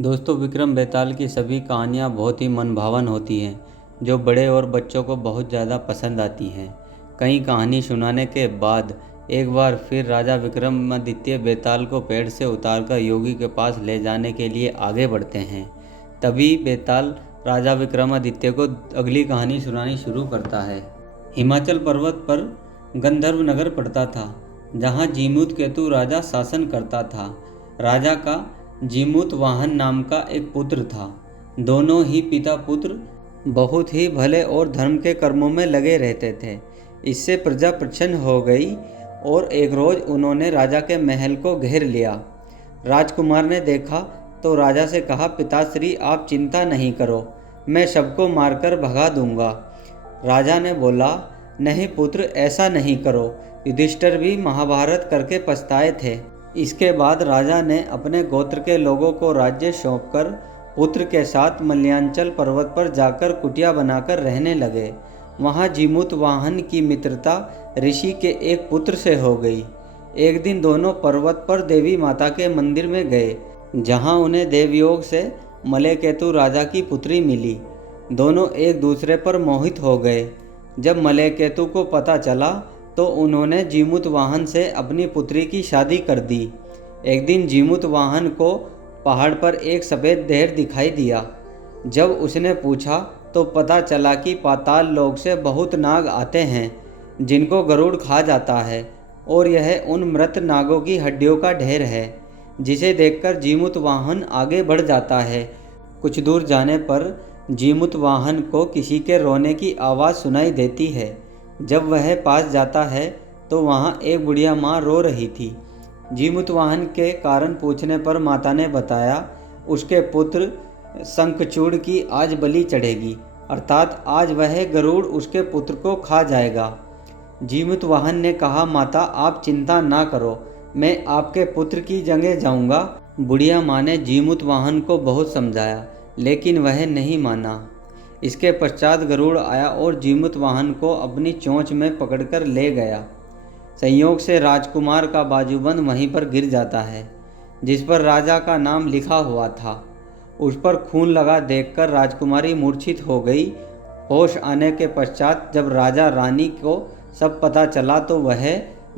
दोस्तों, विक्रम बेताल की सभी कहानियाँ बहुत ही मनभावन होती हैं, जो बड़े और बच्चों को बहुत ज़्यादा पसंद आती हैं। कई कहानी सुनाने के बाद एक बार फिर राजा विक्रमादित्य बेताल को पेड़ से उतारकर योगी के पास ले जाने के लिए आगे बढ़ते हैं। तभी बेताल राजा विक्रमादित्य को अगली कहानी सुनानी शुरू करता है। हिमाचल पर्वत पर गंधर्व नगर पड़ता था, जहाँ जीमूत केतु राजा शासन करता था। राजा का जीमूत वाहन नाम का एक पुत्र था। दोनों ही पिता पुत्र बहुत ही भले और धर्म के कर्मों में लगे रहते थे। इससे प्रजा प्रसन्न हो गई और एक रोज़ उन्होंने राजा के महल को घेर लिया। राजकुमार ने देखा तो राजा से कहा, पिताश्री आप चिंता नहीं करो, मैं सबको मारकर भगा दूंगा। राजा ने बोला, नहीं पुत्र, ऐसा नहीं करो, युधिष्ठिर भी महाभारत करके पछताए थे। इसके बाद राजा ने अपने गोत्र के लोगों को राज्य सौंपकर पुत्र के साथ मलयांचल पर्वत पर जाकर कुटिया बनाकर रहने लगे। वहाँ जीमूत वाहन की मित्रता ऋषि के एक पुत्र से हो गई। एक दिन दोनों पर्वत पर देवी माता के मंदिर में गए, जहाँ उन्हें देवयोग से मलयकेतु राजा की पुत्री मिली। दोनों एक दूसरे पर मोहित हो गए। जब मलयकेतु को पता चला तो उन्होंने जीमूत वाहन से अपनी पुत्री की शादी कर दी। एक दिन जीमूत वाहन को पहाड़ पर एक सफ़ेद देर दिखाई दिया। जब उसने पूछा तो पता चला कि पाताल लोक से बहुत नाग आते हैं, जिनको गरुड़ खा जाता है, और यह उन मृत नागों की हड्डियों का ढेर है, जिसे देखकर जीमूत वाहन आगे बढ़ जाता है। कुछ दूर जाने पर जीमूत वाहन को किसी के रोने की आवाज़ सुनाई देती है। जब वह पास जाता है तो वहाँ एक बुढ़िया माँ रो रही थी। जीमूत वाहन के कारण पूछने पर माता ने बताया, उसके पुत्र शंखचूड़ की आज बलि चढ़ेगी, अर्थात आज वह गरुड़ उसके पुत्र को खा जाएगा। जीमूत वाहन ने कहा, माता आप चिंता ना करो, मैं आपके पुत्र की जगह जाऊंगा। बुढ़िया माँ ने जीमूत वाहन को बहुत समझाया, लेकिन वह नहीं माना। इसके पश्चात गरुड़ आया और जीमूत वाहन को अपनी चोंच में पकड़कर ले गया। संयोग से राजकुमार का बाजूबंद वहीं पर गिर जाता है, जिस पर राजा का नाम लिखा हुआ था। उस पर खून लगा देखकर राजकुमारी मूर्छित हो गई। होश आने के पश्चात जब राजा रानी को सब पता चला तो वह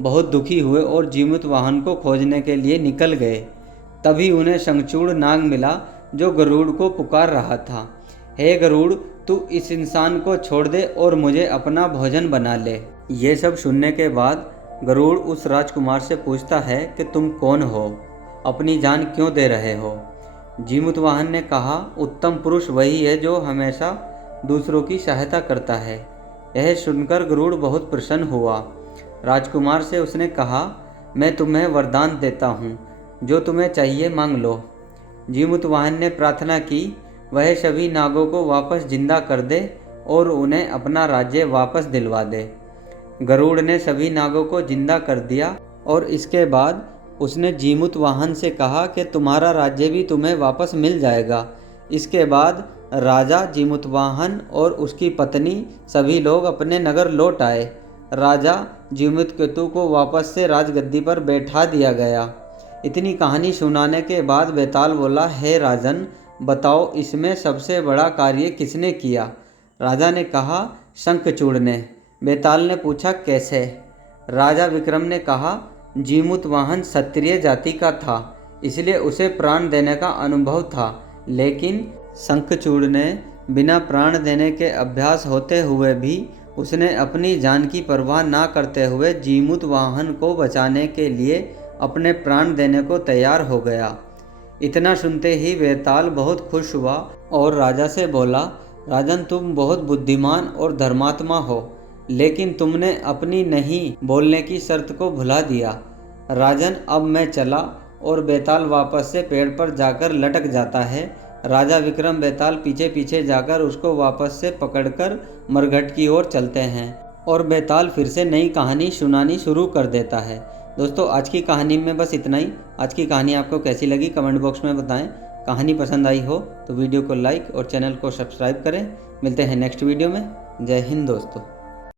बहुत दुखी हुए और जीमूत वाहन को खोजने के लिए निकल गए। तभी उन्हें शंखचूड़ नाग मिला, जो गरुड़ को पुकार रहा था, हे गरुड़, तू इस इंसान को छोड़ दे और मुझे अपना भोजन बना ले। ये सब सुनने के बाद गरुड़ उस राजकुमार से पूछता है कि तुम कौन हो, अपनी जान क्यों दे रहे हो। जीमूत वाहन ने कहा, उत्तम पुरुष वही है जो हमेशा दूसरों की सहायता करता है। यह सुनकर गरुड़ बहुत प्रसन्न हुआ। राजकुमार से उसने कहा, मैं तुम्हें वरदान देता हूँ, जो तुम्हें चाहिए मांग लो। जीमूत वाहन ने प्रार्थना की, वह सभी नागों को वापस जिंदा कर दे और उन्हें अपना राज्य वापस दिलवा दे। गरुड़ ने सभी नागों को जिंदा कर दिया और इसके बाद उसने जीमूत वाहन से कहा कि तुम्हारा राज्य भी तुम्हें वापस मिल जाएगा। इसके बाद राजा, जीमूत वाहन और उसकी पत्नी सभी लोग अपने नगर लौट आए। राजा जीमूत केतु को वापस से राजगद्दी पर बैठा दिया गया। इतनी कहानी सुनाने के बाद बेताल बोला, हे राजन, बताओ इसमें सबसे बड़ा कार्य किसने किया। राजा ने कहा, शंखचूड़ ने। बेताल ने पूछा, कैसे। राजा विक्रम ने कहा, जीमूत वाहन क्षत्रिय जाति का था, इसलिए उसे प्राण देने का अनुभव था, लेकिन शंखचूड़ ने बिना प्राण देने के अभ्यास होते हुए भी उसने अपनी जान की परवाह ना करते हुए जीमूत वाहन को बचाने के लिए अपने प्राण देने को तैयार हो गया। इतना सुनते ही बेताल बहुत खुश हुआ और राजा से बोला, राजन तुम बहुत बुद्धिमान और धर्मात्मा हो, लेकिन तुमने अपनी नहीं बोलने की शर्त को भुला दिया। राजन अब मैं चला, और बेताल वापस से पेड़ पर जाकर लटक जाता है। राजा विक्रम बेताल पीछे पीछे जाकर उसको वापस से पकड़कर मरघट की ओर चलते हैं और बेताल फिर से नई कहानी सुनानी शुरू कर देता है। दोस्तों, आज की कहानी में बस इतना ही। आज की कहानी आपको कैसी लगी कमेंट बॉक्स में बताएं। कहानी पसंद आई हो तो वीडियो को लाइक और चैनल को सब्सक्राइब करें। मिलते हैं नेक्स्ट वीडियो में। जय हिंद दोस्तों।